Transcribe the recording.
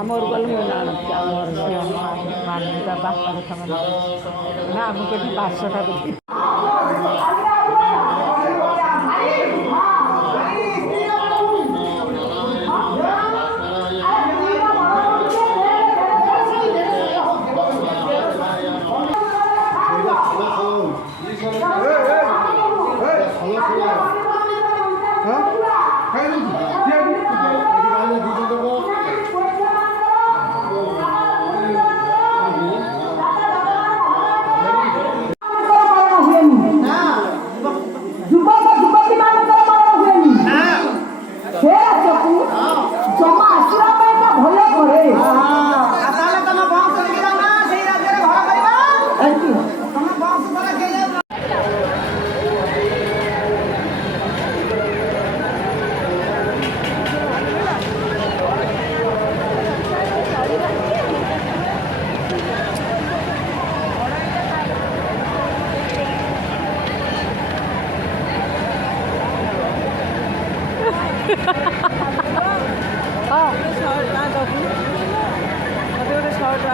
ଆମର ଗଲେ ମୁଁ ଆଣୁଛି ଆମର ମାନିକା ବାପା କଥା ମାନେ ନା ଆମକୁ ଏଠି 500ଟା ଦେବି। शॉर्ट